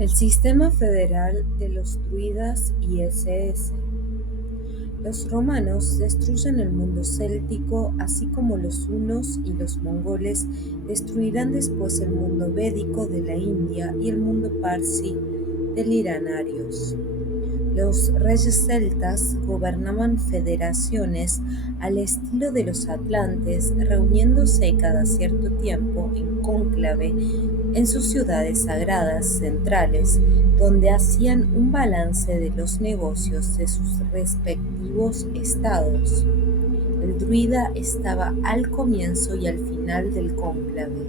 El sistema federal de los druidas y SS. Los romanos destruyen el mundo céltico, así como los hunos y los mongoles destruirán después el mundo védico de la India y el mundo parsi del Irán arios. Los reyes celtas gobernaban federaciones al estilo de los atlantes, reuniéndose cada cierto tiempo en cónclave en sus ciudades sagradas centrales, donde hacían un balance de los negocios de sus respectivos estados. El druida estaba al comienzo y al final del cónclave.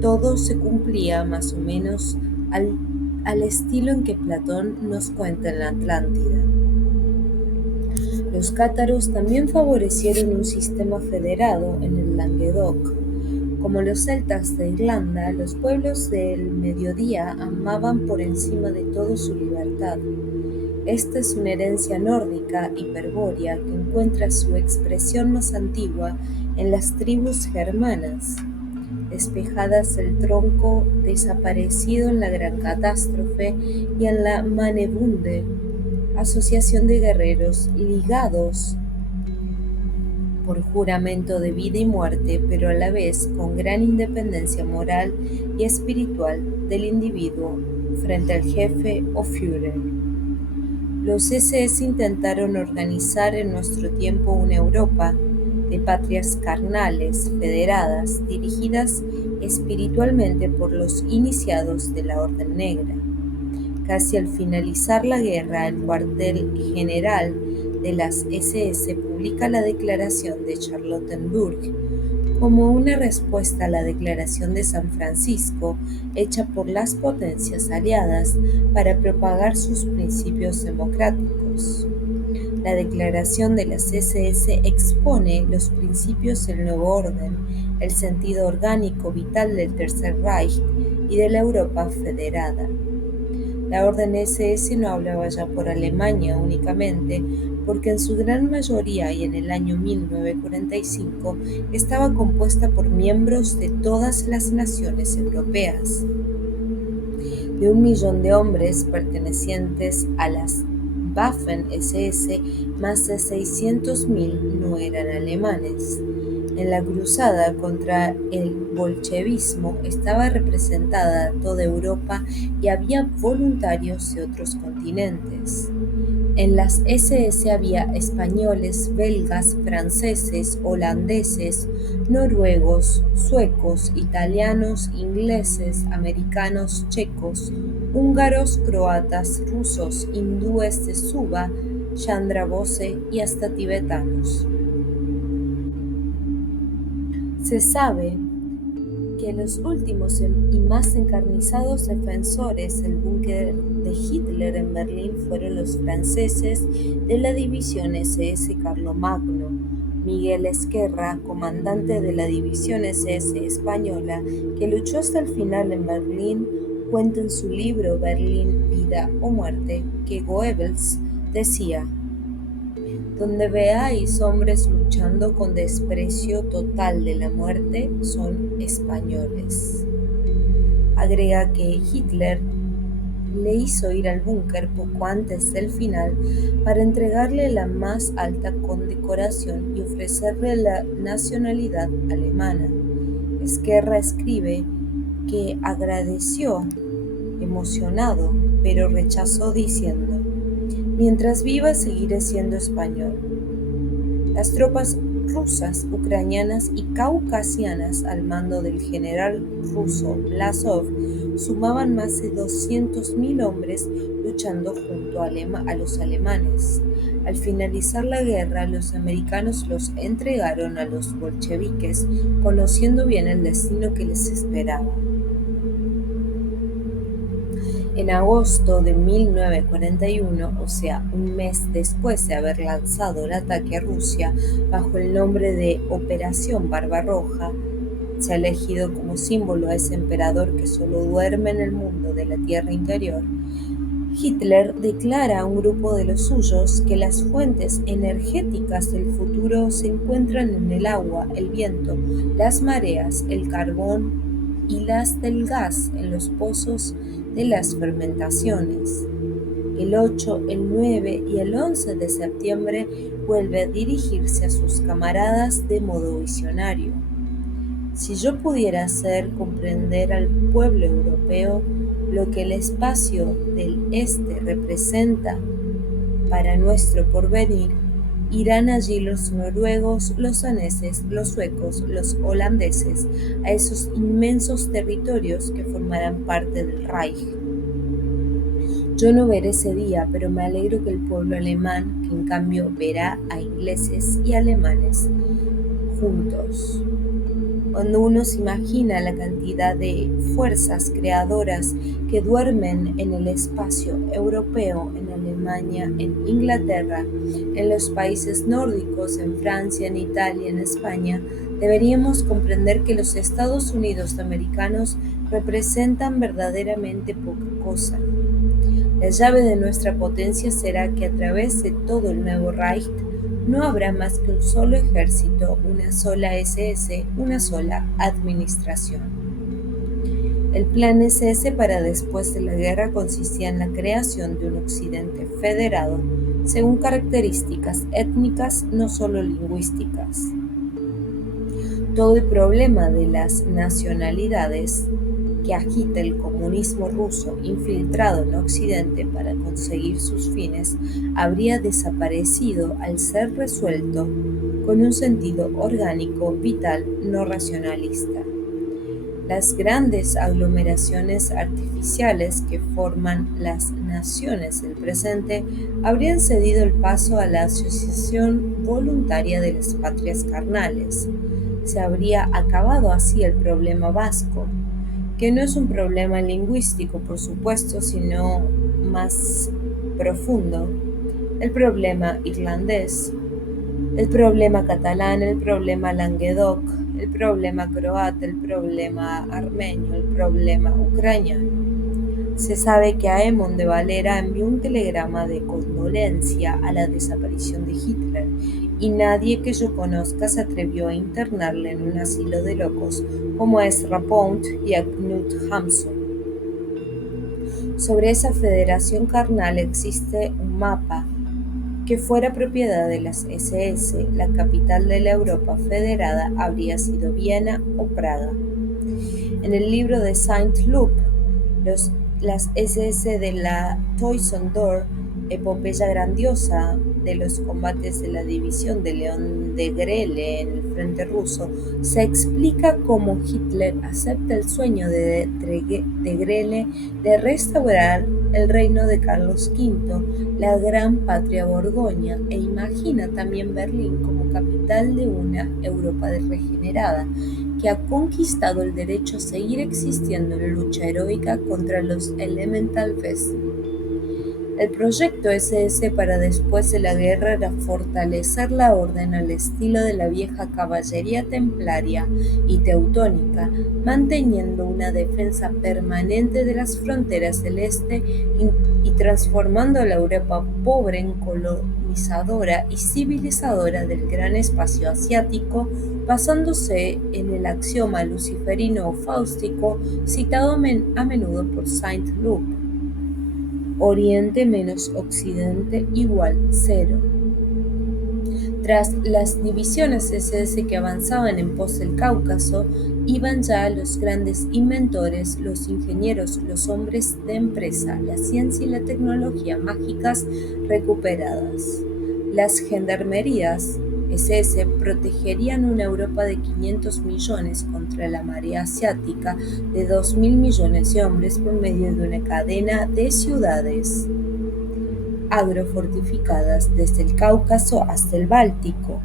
Todo se cumplía más o menos al estilo en que Platón nos cuenta en la Atlántida. Los cátaros también favorecieron un sistema federado en el Languedoc. Como los celtas de Irlanda, los pueblos del mediodía amaban por encima de todo su libertad. Esta es una herencia nórdica hiperbórea que encuentra su expresión más antigua en las tribus germanas, despejadas el tronco desaparecido en la gran catástrofe, y en la Manebunde, asociación de guerreros ligados por juramento de vida y muerte, pero a la vez con gran independencia moral y espiritual del individuo frente al jefe o Führer. Los SS intentaron organizar en nuestro tiempo una Europa de patrias carnales, federadas, dirigidas espiritualmente por los iniciados de la Orden Negra. Casi al finalizar la guerra, el cuartel general de las SS publica la Declaración de Charlottenburg como una respuesta a la Declaración de San Francisco hecha por las potencias aliadas para propagar sus principios democráticos. La Declaración de las SS expone los principios del nuevo orden, el sentido orgánico vital del Tercer Reich y de la Europa federada. La Orden SS no hablaba ya por Alemania únicamente, porque en su gran mayoría y en el año 1945 estaba compuesta por miembros de todas las naciones europeas. De 1.000.000 de hombres pertenecientes a las Waffen-SS, más de 600.000 no eran alemanes. En la cruzada contra el bolchevismo estaba representada toda Europa y había voluntarios de otros continentes. En las SS había españoles, belgas, franceses, holandeses, noruegos, suecos, italianos, ingleses, americanos, checos, húngaros, croatas, rusos, hindúes de Suba, Chandrabose y hasta tibetanos. Se sabe que los últimos y más encarnizados defensores del búnker de Hitler en Berlín fueron los franceses de la división SS Carlomagno. Miguel Esquerra, comandante de la división SS española, que luchó hasta el final en Berlín, cuenta en su libro Berlín, vida o muerte, que Goebbels decía: donde veáis hombres luchando con desprecio total de la muerte, son españoles. Agrega que Hitler le hizo ir al búnker poco antes del final para entregarle la más alta condecoración y ofrecerle la nacionalidad alemana. Esquerra escribe que agradeció emocionado, pero rechazó diciendo: mientras viva seguiré siendo español. Las tropas rusas, ucranianas y caucasianas al mando del general ruso Blasov sumaban más de 200.000 hombres luchando junto a los alemanes. Al finalizar la guerra, los americanos los entregaron a los bolcheviques, conociendo bien el destino que les esperaba. En agosto de 1941, o sea, un mes después de haber lanzado el ataque a Rusia bajo el nombre de Operación Barbarroja, se ha elegido como símbolo a ese emperador que solo duerme en el mundo de la tierra interior. Hitler declara a un grupo de los suyos que las fuentes energéticas del futuro se encuentran en el agua, el viento, las mareas, el carbón y las del gas en los pozos de las fermentaciones. El 8, el 9 y el 11 de septiembre vuelve a dirigirse a sus camaradas de modo visionario. Si yo pudiera hacer comprender al pueblo europeo lo que el espacio del este representa para nuestro porvenir, irán allí los noruegos, los daneses, los suecos, los holandeses, a esos inmensos territorios que formarán parte del Reich. Yo no veré ese día, pero me alegro que el pueblo alemán, que en cambio verá a ingleses y alemanes juntos. Cuando uno se imagina la cantidad de fuerzas creadoras que duermen en el espacio europeo, en Alemania, en Inglaterra, en los países nórdicos, en Francia, en Italia, en España, deberíamos comprender que los Estados Unidos americanos representan verdaderamente poca cosa. La llave de nuestra potencia será que a través de todo el nuevo Reich no habrá más que un solo ejército, una sola SS, una sola administración. El plan SS para después de la guerra consistía en la creación de un occidente federado, según características étnicas, no solo lingüísticas. Todo el problema de las nacionalidades que agita el comunismo ruso infiltrado en Occidente para conseguir sus fines habría desaparecido al ser resuelto con un sentido orgánico, vital, no racionalista. Las grandes aglomeraciones artificiales que forman las naciones del presente habrían cedido el paso a la asociación voluntaria de las patrias carnales. Se habría acabado así el problema vasco, que no es un problema lingüístico, por supuesto, sino más profundo, el problema irlandés, el problema catalán, el problema languedoc, el problema croata, el problema armenio, el problema ucraniano. Se sabe que Aemon de Valera envió un telegrama de condolencia a la desaparición de Hitler y nadie que yo conozca se atrevió a internarle en un asilo de locos como a Ezra Pound y a Knut Hamsun. Sobre esa federación carnal existe un mapa que fuera propiedad de las SS, la capital de la Europa federada habría sido Viena o Praga. En el libro de Saint-Loup, las SS de la Toison d'Or, epopeya grandiosa de los combates de la división de León de Grelle en el frente ruso, se explica cómo Hitler acepta el sueño de Grelle de restaurar el reino de Carlos V, la gran patria borgoña, e imagina también Berlín como capital de una Europa regenerada, que ha conquistado el derecho a seguir existiendo en lucha heroica contra los Elemental Wesen. El proyecto SS para después de la guerra era fortalecer la orden al estilo de la vieja caballería templaria y teutónica, manteniendo una defensa permanente de las fronteras del este y transformando la Europa pobre en colonizadora y civilizadora del gran espacio asiático, basándose en el axioma luciferino o fáustico citado a menudo por Saint-Loup: Oriente menos Occidente igual 0. Tras las divisiones SS que avanzaban en pos del Cáucaso, iban ya los grandes inventores, los ingenieros, los hombres de empresa, la ciencia y la tecnología mágicas recuperadas. Las gendarmerías SS protegerían una Europa de 500 millones contra la marea asiática de 2.000 millones de hombres por medio de una cadena de ciudades agrofortificadas desde el Cáucaso hasta el Báltico.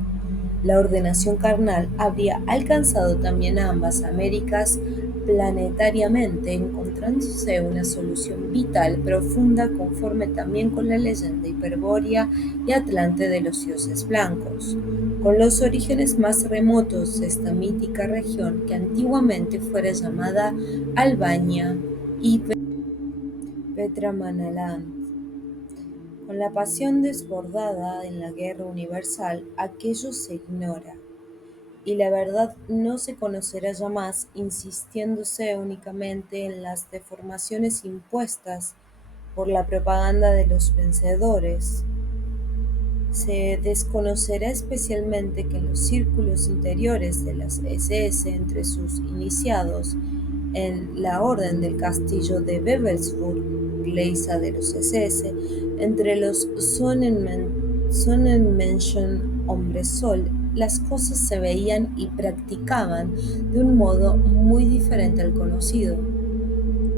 La ordenación carnal habría alcanzado también a ambas Américas planetariamente, encontrándose una solución vital, profunda, conforme también con la leyenda hiperbórea y atlante de los dioses blancos, con los orígenes más remotos de esta mítica región que antiguamente fuera llamada Albania y Petramannaland. Con la pasión desbordada en la guerra universal, aquello se ignora, y la verdad no se conocerá jamás, insistiéndose únicamente en las deformaciones impuestas por la propaganda de los vencedores. Se desconocerá especialmente que en los círculos interiores de las SS, entre sus iniciados en la Orden del Castillo de Wewelsburg, Gleiza de los SS, entre los Sonnenmenschen hombres sol, las cosas se veían y practicaban de un modo muy diferente al conocido.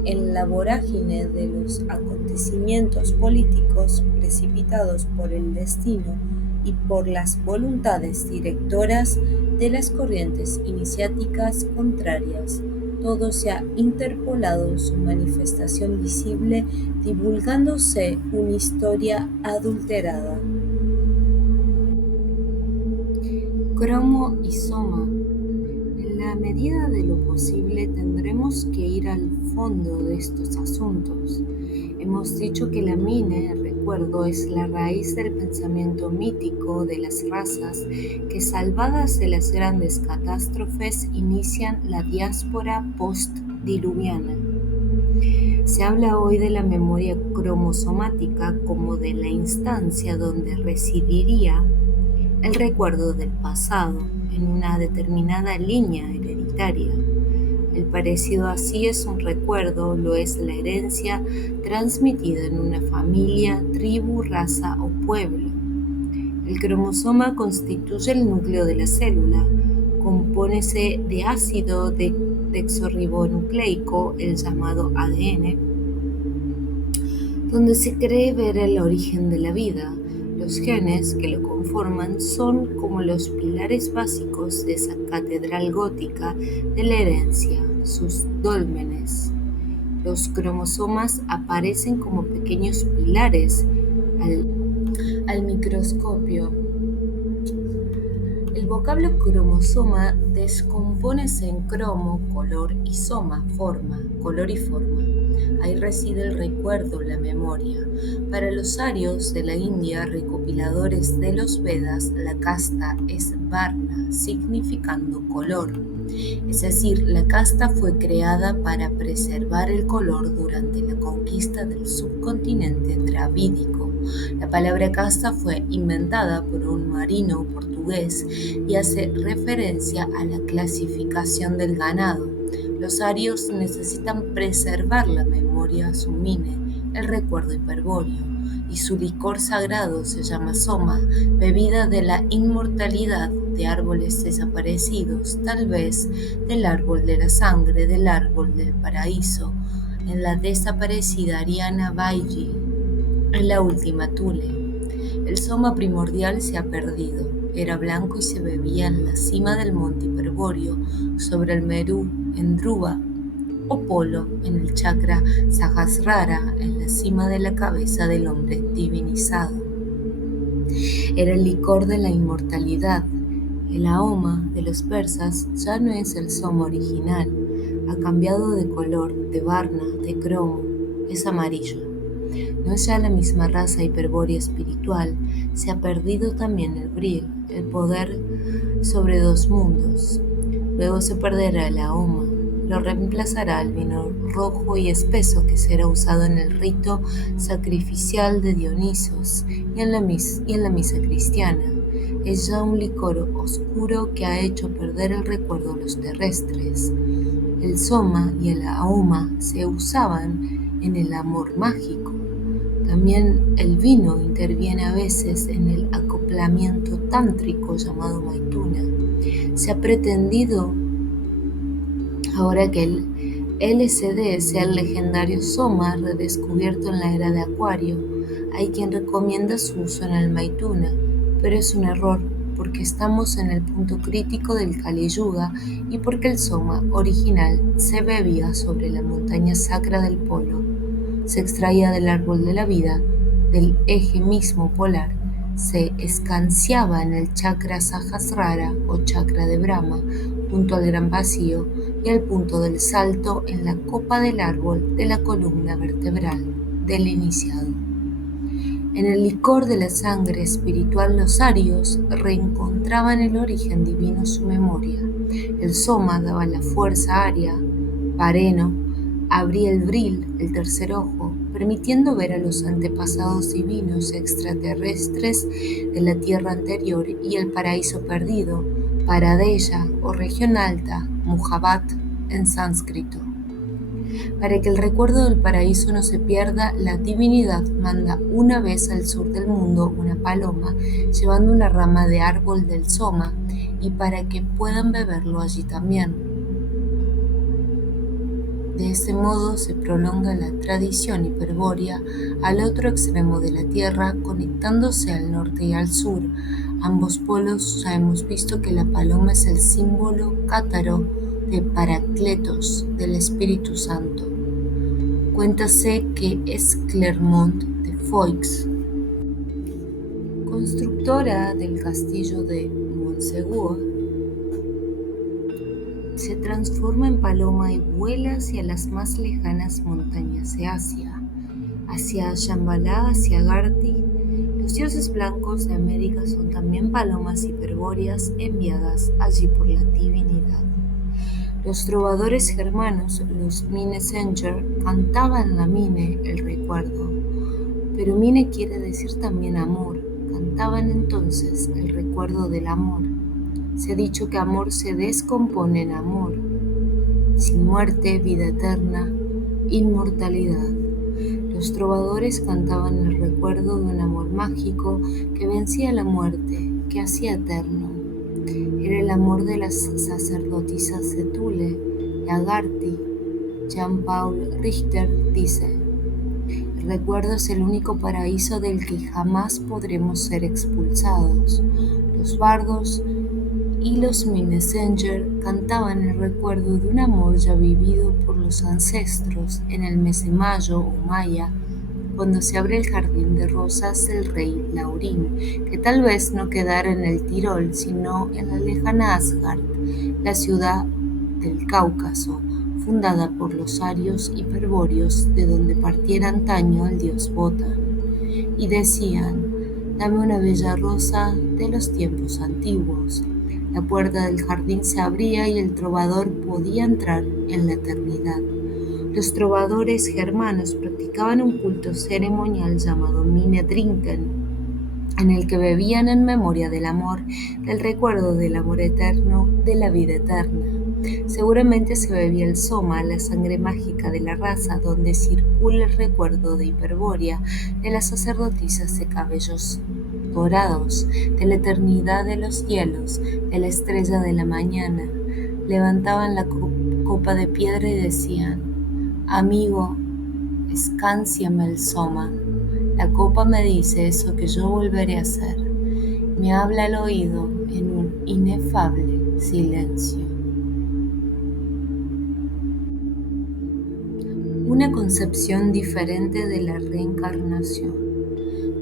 En la vorágine de los acontecimientos políticos precipitados por el destino y por las voluntades directoras de las corrientes iniciáticas contrarias, todo se ha interpolado en su manifestación visible, divulgándose una historia adulterada. Cromo y Soma. En la medida de lo posible tendremos que ir al fondo de estos asuntos. Hemos dicho que la mine, recuerdo, es la raíz del pensamiento mítico de las razas que, salvadas de las grandes catástrofes, inician la diáspora post-diluviana. Se habla hoy de la memoria cromosomática como de la instancia donde residiría el recuerdo del pasado en una determinada línea hereditaria. El parecido así es un recuerdo, lo es la herencia transmitida en una familia, tribu, raza o pueblo. El cromosoma constituye el núcleo de la célula, compónese de ácido desoxirribonucleico, el llamado ADN, donde se cree ver el origen de la vida. Los genes que lo conforman son como los pilares básicos de esa catedral gótica de la herencia, sus dólmenes. Los cromosomas aparecen como pequeños pilares al microscopio. El vocablo cromosoma descompónese en cromo, color, y soma, forma, color y forma. Ahí reside el recuerdo, la memoria. Para los arios de la India, recopiladores de los Vedas, la casta es varna, significando color. Es decir, la casta fue creada para preservar el color durante la conquista del subcontinente dravídico. La palabra casta fue inventada por un marino portugués y hace referencia a la clasificación del ganado. Los arios necesitan preservar la memoria, su mine, el recuerdo hiperbóreo, y su licor sagrado se llama soma, bebida de la inmortalidad de árboles desaparecidos, tal vez del árbol de la sangre, del árbol del paraíso, en la desaparecida Ariana Bailly, en la última Thule. El soma primordial se ha perdido. Era blanco y se bebía en la cima del monte hiperbóreo, sobre el Meru, en Dhruva, o Polo, en el chakra Sahasrara, en la cima de la cabeza del hombre divinizado. Era el licor de la inmortalidad. El ahoma de los persas ya no es el soma original, ha cambiado de color, de varna, de cromo, es amarillo. No es ya la misma raza hiperbórea espiritual, se ha perdido también el bril, el poder sobre dos mundos. Luego se perderá el ahoma, lo reemplazará el vino rojo y espeso que será usado en el rito sacrificial de Dionisos y en la misa cristiana. Es ya un licor oscuro que ha hecho perder el recuerdo a los terrestres. El soma y el ahoma se usaban en el amor mágico. También el vino interviene a veces en el acoplamiento tántrico llamado maituna. Se ha pretendido ahora que el LSD sea el legendario soma redescubierto en la era de Acuario. Hay quien recomienda su uso en el maituna, pero es un error porque estamos en el punto crítico del Kali Yuga y porque el soma original se bebía sobre la montaña sacra del polo. Se extraía del árbol de la vida, del eje mismo polar, se escanciaba en el chakra Sahasrara o chakra de Brahma, junto al gran vacío y al punto del salto en la copa del árbol de la columna vertebral del iniciado. En el licor de la sangre espiritual los arios reencontraban el origen divino su memoria. El soma daba la fuerza aria, Pareno abría el vril, el tercer ojo, permitiendo ver a los antepasados divinos extraterrestres de la tierra anterior y el paraíso perdido, Paradeya o región alta, Muhabbat en sánscrito. Para que el recuerdo del paraíso no se pierda, la divinidad manda una vez al sur del mundo una paloma llevando una rama de árbol del soma y para que puedan beberlo allí también. De ese modo se prolonga la tradición hiperbórea al otro extremo de la Tierra, conectándose al norte y al sur. Ambos polos ya hemos visto que la paloma es el símbolo cátaro de Paracletos, del Espíritu Santo. Cuéntase que es Clermont de Foix, constructora del castillo de Montségur, se transforma en paloma y vuela hacia las más lejanas montañas de Asia, hacia Shambhala, hacia Garti. Los dioses blancos de América son también palomas hiperbóreas enviadas allí por la divinidad. Los trovadores germanos, los Minnesänger, cantaban la mine, el recuerdo. Pero mine quiere decir también amor. Cantaban entonces el recuerdo del amor. Se ha dicho que amor se descompone en amor, sin muerte, vida eterna, inmortalidad. Los trovadores cantaban el recuerdo de un amor mágico que vencía la muerte, que hacía eterno. Era el amor de las sacerdotisas de Thule, Lagarty. Jean-Paul Richter dice: el recuerdo es el único paraíso del que jamás podremos ser expulsados. Los bardos y los Minnesänger cantaban el recuerdo de un amor ya vivido por los ancestros en el mes de mayo o maya, cuando se abre el jardín de rosas del rey Laurín, que tal vez no quedara en el Tirol, sino en la lejana Asgard, la ciudad del Cáucaso, fundada por los arios hiperbóreos de donde partiera antaño el dios Wotan. Y decían: dame una bella rosa de los tiempos antiguos. La puerta del jardín se abría y el trovador podía entrar en la eternidad. Los trovadores germanos practicaban un culto ceremonial llamado Minetrinken, en el que bebían en memoria del amor, del recuerdo del amor eterno, de la vida eterna. Seguramente se bebía el soma, la sangre mágica de la raza, donde circula el recuerdo de Hiperbórea, de las sacerdotisas de cabellos dorados, de la eternidad de los hielos, de la estrella de la mañana. Levantaban la copa de piedra y decían: amigo, escánciame el soma. La copa me dice eso que yo volveré a hacer. Me habla al oído en un inefable silencio. Una concepción diferente de la reencarnación.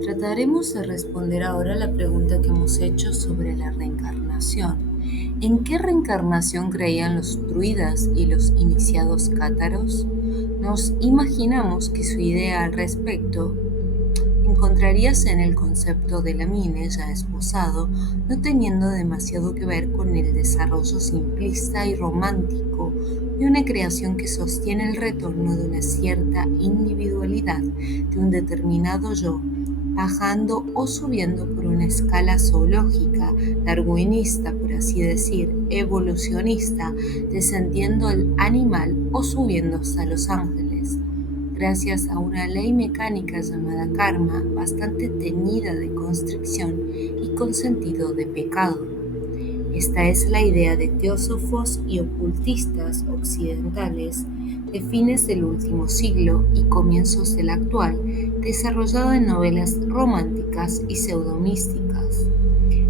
Trataremos de responder ahora a la pregunta que hemos hecho sobre la reencarnación. ¿En qué reencarnación creían los druidas y los iniciados cátaros? Nos imaginamos que su idea al respecto encontraríase en el concepto de la mine ya esbozado, no teniendo demasiado que ver con el desarrollo simplista y romántico de una creación que sostiene el retorno de una cierta individualidad de un determinado yo, bajando o subiendo por una escala zoológica, darwinista, por así decir, evolucionista, descendiendo al animal o subiendo hasta los ángeles, gracias a una ley mecánica llamada karma, bastante teñida de constricción y con sentido de pecado. Esta es la idea de teósofos y ocultistas occidentales de fines del último siglo y comienzos del actual, desarrollada en novelas románticas y pseudomísticas.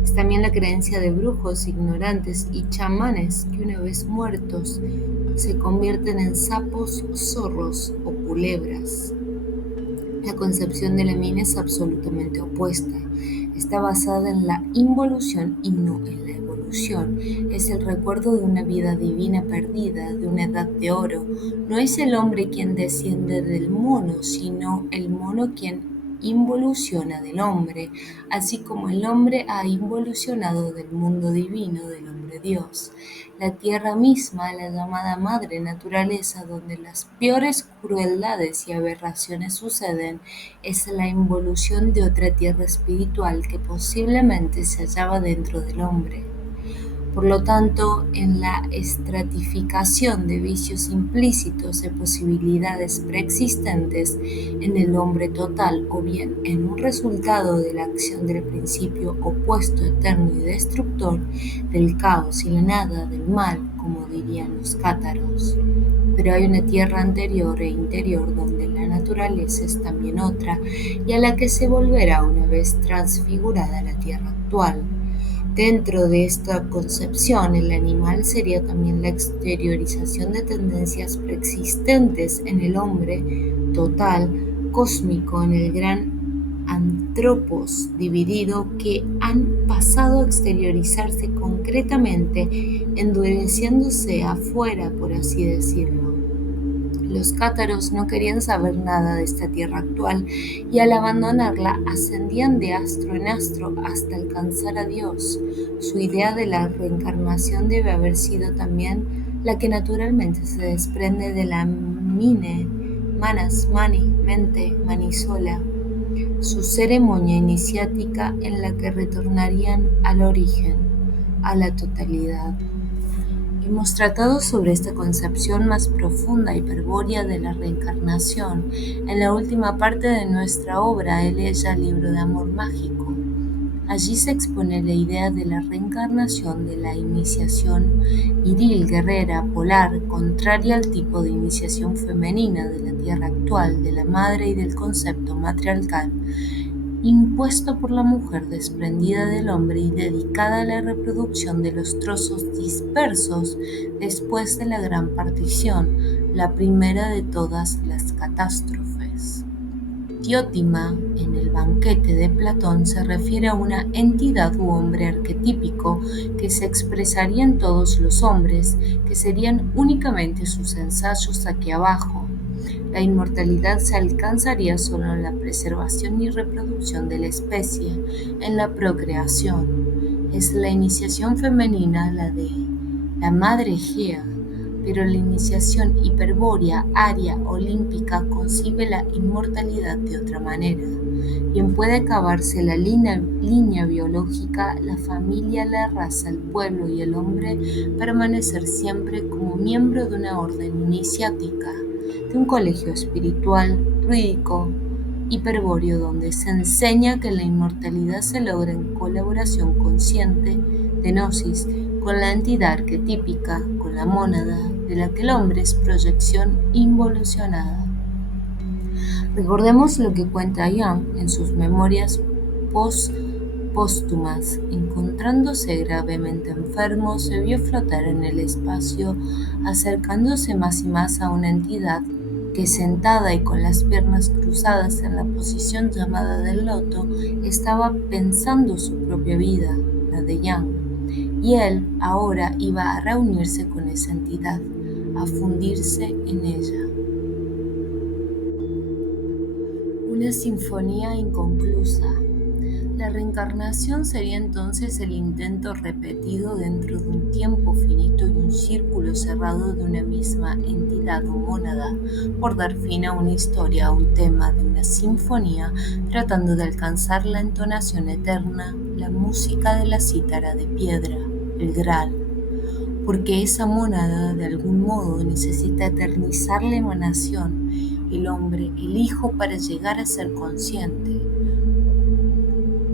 Es también la creencia de brujos ignorantes y chamanes que una vez muertos se convierten en sapos, zorros o culebras. La concepción de la mina es absolutamente opuesta. Está basada en la involución y no en la evolución. Es el recuerdo de una vida divina perdida, de una edad de oro. No es el hombre quien desciende del mono, sino el mono quien involuciona del hombre, así como el hombre ha involucionado del mundo divino, del hombre Dios. La tierra misma, la llamada madre naturaleza, donde las peores crueldades y aberraciones suceden, es la involución de otra tierra espiritual que posiblemente se hallaba dentro del hombre. Por lo tanto, en la estratificación de vicios implícitos de posibilidades preexistentes en el hombre total, o bien en un resultado de la acción del principio opuesto, eterno y destructor, del caos y la nada, del mal, como dirían los cátaros. Pero hay una tierra anterior e interior donde la naturaleza es también otra y a la que se volverá una vez transfigurada la tierra actual. Dentro de esta concepción, el animal sería también la exteriorización de tendencias preexistentes en el hombre total, cósmico, en el gran antropos dividido, que han pasado a exteriorizarse concretamente, endureciéndose afuera, por así decirlo. Los cátaros no querían saber nada de esta tierra actual y al abandonarla ascendían de astro en astro hasta alcanzar a Dios. Su idea de la reencarnación debe haber sido también la que naturalmente se desprende de la manas, mani, mente, manisola, su ceremonia iniciática en la que retornarían al origen, a la totalidad. Hemos tratado sobre esta concepción más profunda y hiperbórea de la reencarnación en la última parte de nuestra obra, El Ella, libro de amor mágico. Allí se expone la idea de la reencarnación de la iniciación viril, guerrera, polar, contraria al tipo de iniciación femenina de la tierra actual, de la madre y del concepto matriarcal, impuesto por la mujer desprendida del hombre y dedicada a la reproducción de los trozos dispersos después de la gran partición, la primera de todas las catástrofes. Diótima, en el banquete de Platón, se refiere a una entidad u hombre arquetípico que se expresaría en todos los hombres, que serían únicamente sus ensayos aquí abajo. La inmortalidad se alcanzaría solo en la preservación y reproducción de la especie, en la procreación. Es la iniciación femenina la de la madre Gea, pero la iniciación hiperbórea, aria, olímpica concibe la inmortalidad de otra manera. Bien puede acabarse la línea biológica, la familia, la raza, el pueblo y el hombre permanecer siempre como miembro de una orden iniciática, de un colegio espiritual, rúdico, hiperbóreo, donde se enseña que la inmortalidad se logra en colaboración consciente, de gnosis, con la entidad arquetípica, con la mónada, de la que el hombre es proyección involucionada. Recordemos lo que cuenta Young en sus memorias póstumas. Encontrándose gravemente enfermo, se vio flotar en el espacio, acercándose más y más a una entidad que, sentada y con las piernas cruzadas en la posición llamada del loto, estaba pensando su propia vida, la de Young, y él ahora iba a reunirse con esa entidad, a fundirse en ella. Una sinfonía inconclusa. La reencarnación sería entonces el intento repetido dentro de un tiempo finito y un círculo cerrado de una misma entidad o mónada, por dar fin a una historia, a un tema de una sinfonía, tratando de alcanzar la entonación eterna, la música de la cítara de piedra, el Graal, porque esa mónada de algún modo necesita eternizar la emanación, el hombre, el Hijo, para llegar a ser consciente.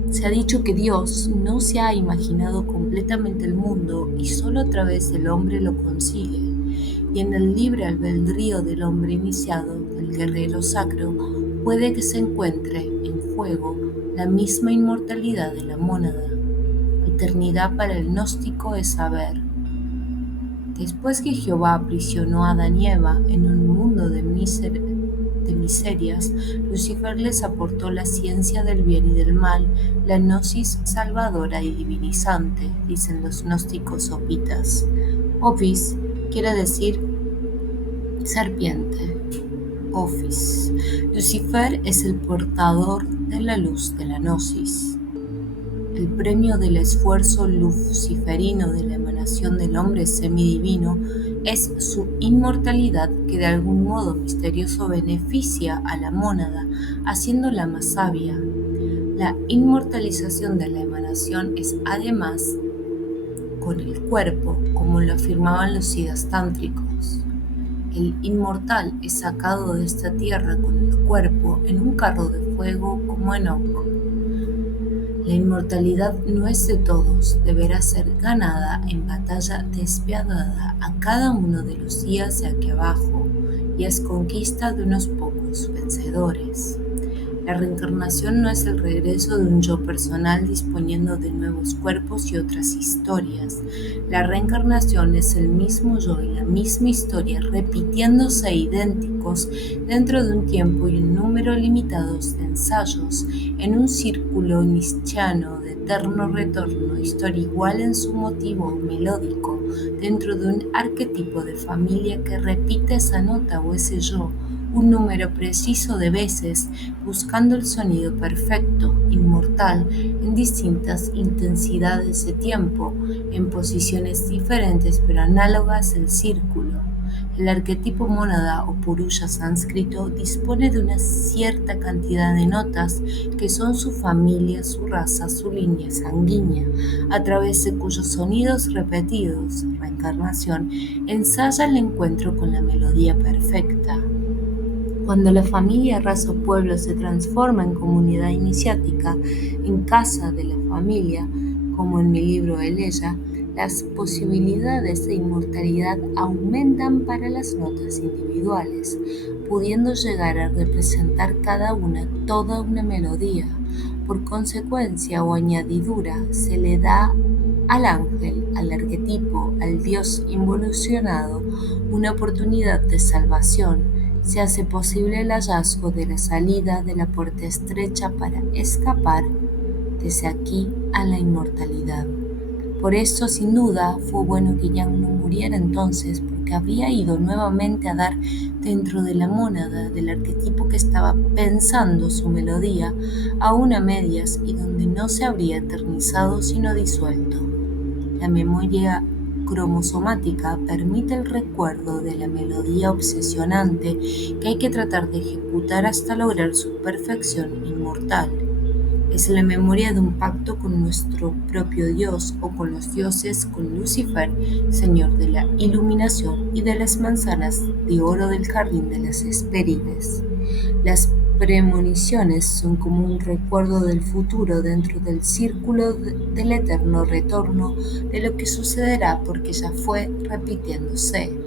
Se ha dicho que Dios no se ha imaginado completamente el mundo y solo a través del hombre lo consigue. Y en el libre albedrío del hombre iniciado, el guerrero sacro, puede que se encuentre en juego la misma inmortalidad de la mónada. Eternidad para el gnóstico es saber. Después que Jehová aprisionó a Adán y Eva en un mundo de miserias, Lucifer les aportó la ciencia del bien y del mal, la gnosis salvadora y divinizante, dicen los gnósticos opitas. Opis quiere decir serpiente. Office. Lucifer es el portador de la luz de la gnosis. El premio del esfuerzo luciferino de la emanación del hombre semidivino es su inmortalidad, que de algún modo misterioso beneficia a la mónada, haciéndola más sabia. La inmortalización de la emanación es además con el cuerpo, como lo afirmaban los siddhas tántricos. El inmortal es sacado de esta tierra con el cuerpo en un carro de fuego como Enoch. La inmortalidad no es de todos, deberá ser ganada en batalla despiadada a cada uno de los días de aquí abajo, y es conquista de unos pocos vencedores. La reencarnación no es el regreso de un yo personal disponiendo de nuevos cuerpos y otras historias. La reencarnación es el mismo yo y la misma historia repitiéndose idénticos dentro de un tiempo y un número limitados de ensayos en un círculo nietzscheano de eterno retorno, historia igual en su motivo melódico dentro de un arquetipo de familia que repite esa nota o ese yo un número preciso de veces, buscando el sonido perfecto, inmortal, en distintas intensidades de tiempo, en posiciones diferentes pero análogas del círculo. El arquetipo mónada o puruya sánscrito dispone de una cierta cantidad de notas que son su familia, su raza, su línea sanguínea, a través de cuyos sonidos repetidos, reencarnación, ensaya el encuentro con la melodía perfecta. Cuando la familia, raza o pueblo se transforma en comunidad iniciática, en casa de la familia, como en mi libro Eleya, las posibilidades de inmortalidad aumentan para las notas individuales, pudiendo llegar a representar cada una toda una melodía. Por consecuencia o añadidura, se le da al ángel, al arquetipo, al Dios involucionado, una oportunidad de salvación. Se hace posible el hallazgo de la salida de la puerta estrecha para escapar desde aquí a la inmortalidad. Por eso, sin duda, fue bueno que Yang no muriera entonces, porque habría ido nuevamente a dar dentro de la mónada del arquetipo que estaba pensando su melodía, aún a medias, y donde no se habría eternizado sino disuelto. La memoria cromosomática permite el recuerdo de la melodía obsesionante que hay que tratar de ejecutar hasta lograr su perfección inmortal. Es la memoria de un pacto con nuestro propio Dios o con los dioses, con Lucifer, señor de la iluminación y de las manzanas de oro del jardín de las Hespérides. Las premoniciones son como un recuerdo del futuro dentro del círculo del eterno retorno de lo que sucederá porque ya fue repitiéndose.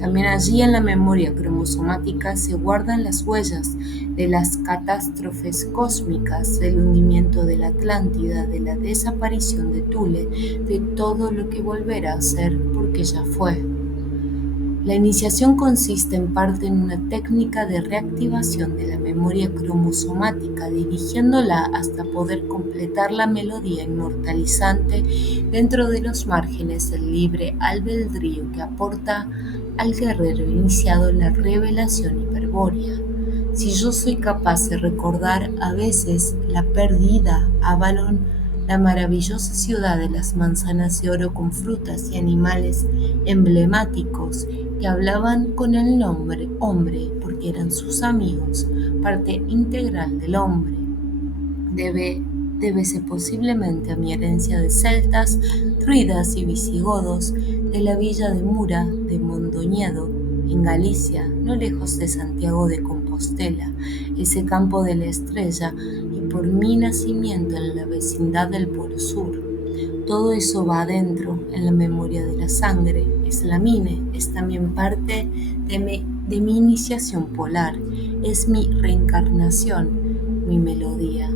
También allí en la memoria cromosomática se guardan las huellas de las catástrofes cósmicas, del hundimiento de la Atlántida, de la desaparición de Thule, de todo lo que volverá a ser porque ya fue. La iniciación consiste en parte en una técnica de reactivación de la memoria cromosomática, dirigiéndola hasta poder completar la melodía inmortalizante dentro de los márgenes del libre albedrío que aporta al guerrero iniciado la revelación hiperbórea. Si yo soy capaz de recordar a veces la perdida Avalon, la maravillosa ciudad de las manzanas de oro con frutas y animales emblemáticos que hablaban con el nombre hombre porque eran sus amigos, parte integral del hombre. Débese posiblemente a mi herencia de celtas, druidas y visigodos de la villa de Mura de Mondoñedo, en Galicia, no lejos de Santiago de Compostela, ese campo de la estrella, y por mi nacimiento en la vecindad del Polo Sur. Todo eso va adentro, en la memoria de la sangre, es la mine, es también parte de mi iniciación polar, es mi reencarnación, mi melodía.